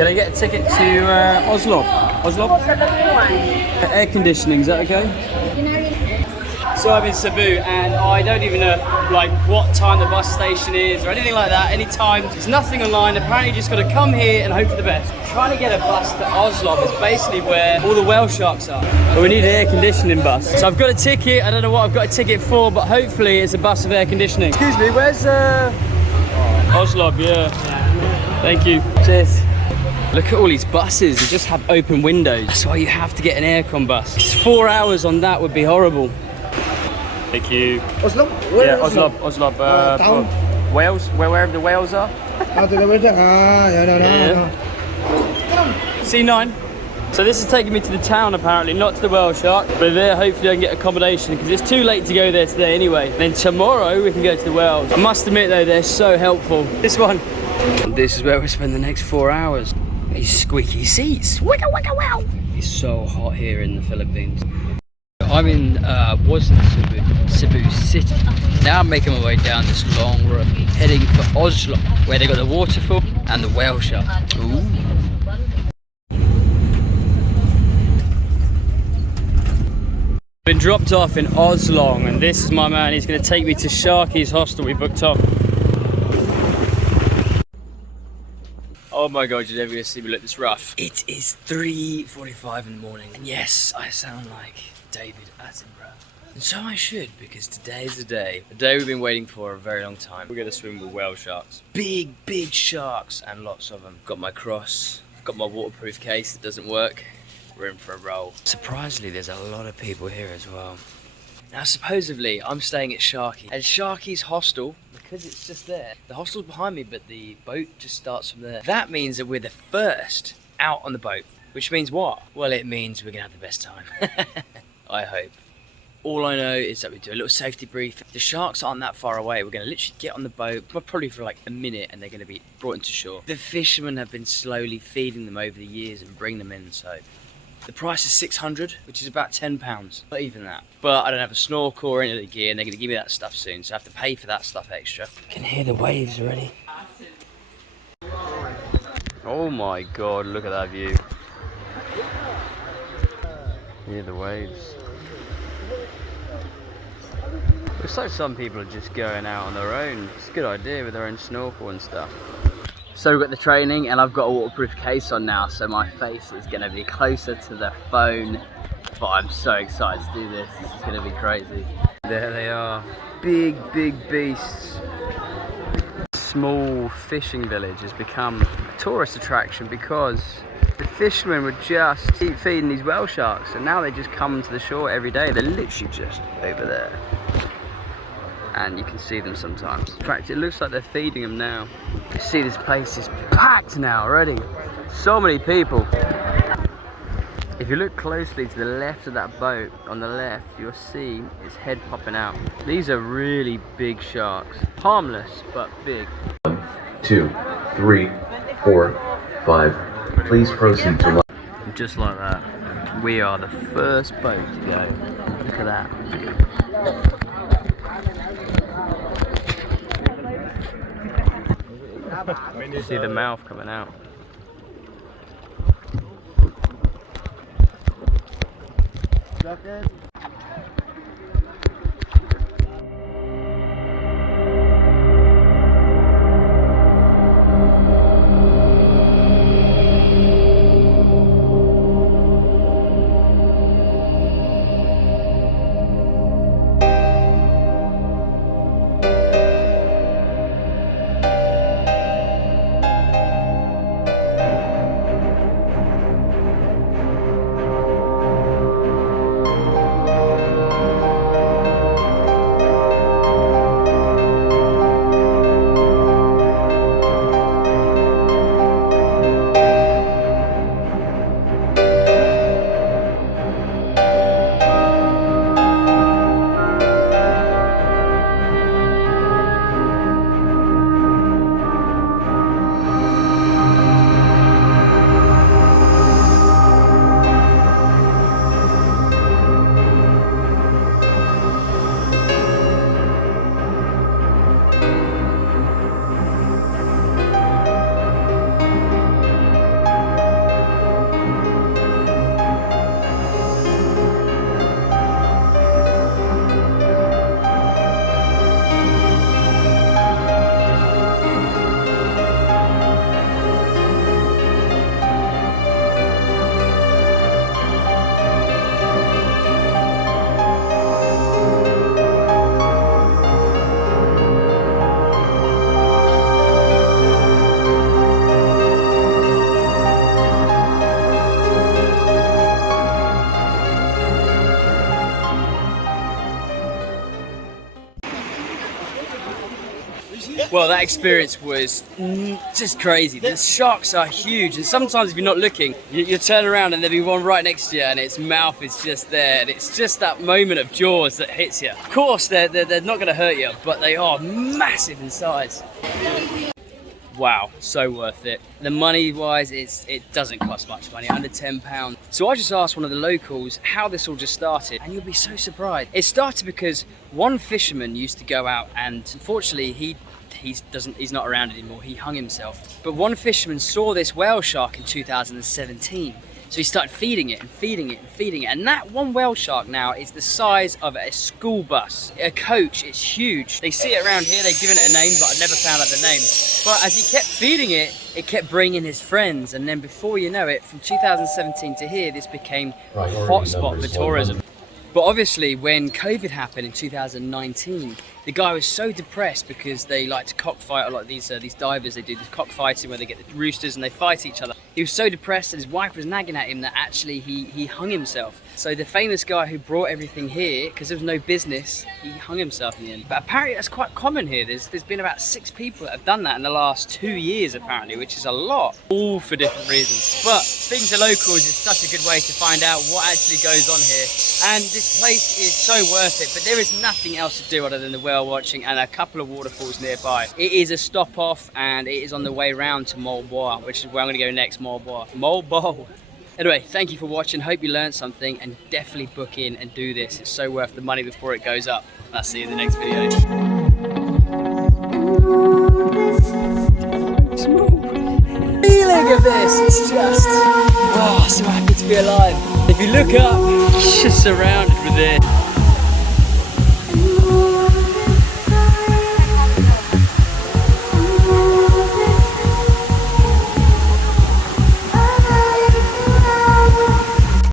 Can I get a ticket to Oslob? Oslob? Air conditioning, is that okay? So I'm in Cebu and I don't even know like what time the bus station is or anything like that. Any time, there's nothing online. Apparently you just got to come here and hope for the best. Trying to get a bus to Oslob is basically where all the whale sharks are. But we need an air conditioning bus. So I've got a ticket. I don't know what I've got a ticket for, but hopefully it's a bus with air conditioning. Excuse me, where's Oslob? Yeah. Thank you. Cheers. Look at all these buses, they just have open windows. That's why you have to get an aircon bus. 4 hours on that would be horrible. Thank you. Oslob? Yeah, Oslob. Town? Wales, wherever the whales are. C9. So this is taking me to the town apparently, not to the whale shark, but there hopefully I can get accommodation because it's too late to go there today anyway. Then tomorrow we can go to the whales. I must admit though, they're so helpful. This one. And this is where we spend the next 4 hours. These squeaky seats. Wicka wicka wow. It's so hot here in the Philippines. I'm in Cebu City. Now I'm making my way down this long road, heading for Oslob, where they got the waterfall and the whale shark. Ooh. Been dropped off in Oslob, and this is my man. He's going to take me to Sharky's hostel we booked off. Oh my god, you're never going to see me look this rough. It is 3:45 in the morning, and yes, I sound like David Attenborough. And so I should, because today is the day. A day we've been waiting for a very long time. We're going to swim with whale sharks. Big, big sharks, and lots of them. Got my cross, got my waterproof case that doesn't work. We're in for a roll. Surprisingly, there's a lot of people here as well. Now, supposedly, I'm staying at Sharky. And Sharky's hostel, because it's just there. The hostel's behind me, but the boat just starts from there. That means that we're the first out on the boat. Which means what? Well, it means we're going to have the best time. I hope. All I know is that we do a little safety brief. The sharks aren't that far away. We're going to literally get on the boat, probably for like a minute, and they're going to be brought into shore. The fishermen have been slowly feeding them over the years and bring them in, so... The price is 600, which is about £10. Not even that. But I don't have a snorkel or any of the gear, and they're going to give me that stuff soon, so I have to pay for that stuff extra. I can hear the waves already. Oh my god, look at that view. Hear the waves. Looks like some people are just going out on their own. It's a good idea with their own snorkel and stuff. So we've got the training and I've got a waterproof case on now, so my face is going to be closer to the phone. But I'm so excited to do this. This is going to be crazy. There they are. Big, big beasts. Small fishing village has become a tourist attraction because the fishermen would just keep feeding these whale sharks, and now they just come to the shore every day. They're literally just over there. And you can see them sometimes. In fact, it looks like they're feeding them now. You see this place is packed now already. So many people. If you look closely to the left of that boat, on the left, you'll see its head popping out. These are really big sharks. Harmless, but big. 1, 2, 3, 4, 5. Please proceed to line. Just like that. We are the first boat to go. Look at that. You see the mouth coming out. Well, that experience was just crazy. The sharks are huge, and sometimes if you're not looking, you turn around and there'll be one right next to you, and its mouth is just there, and it's just that moment of jaws that hits you. Of course, they're not going to hurt you, but they are massive in size. Wow, so worth it. The money-wise, it doesn't cost much money, under £10. So I just asked one of the locals how this all just started, and you'll be so surprised. It started because one fisherman used to go out, and unfortunately he's not around anymore. He hung himself. But one fisherman saw this whale shark in 2017. So he started feeding it and feeding it and feeding it. And that one whale shark now is the size of a school bus, a coach. It's huge. They see it around here. They've given it a name, but I never found out the name. But as he kept feeding it, it kept bringing his friends. And then before you know it, from 2017 to here, this became a hotspot for tourism. But obviously, when COVID happened in 2019, the guy was so depressed because they like to cockfight a lot of these divers. They do this cockfighting where they get the roosters and they fight each other. He was so depressed that his wife was nagging at him that actually he hung himself. So the famous guy who brought everything here, because there was no business, he hung himself in the end. But apparently that's quite common here. There's been about 6 people that have done that in the last 2 years apparently, which is a lot, all for different reasons. But speaking to locals is such a good way to find out what actually goes on here. And this place is so worth it, but there is nothing else to do other than the whale watching and a couple of waterfalls nearby. It is a stop off, and it is on the way round to Molbois, which is where I'm going to go next. Molbois. Anyway, thank you for watching. Hope you learned something, and definitely book in and do this. It's so worth the money before it goes up. I'll see you in the next video. Feeling of this, it's just so happy to be alive. If you look up, you're just surrounded with it.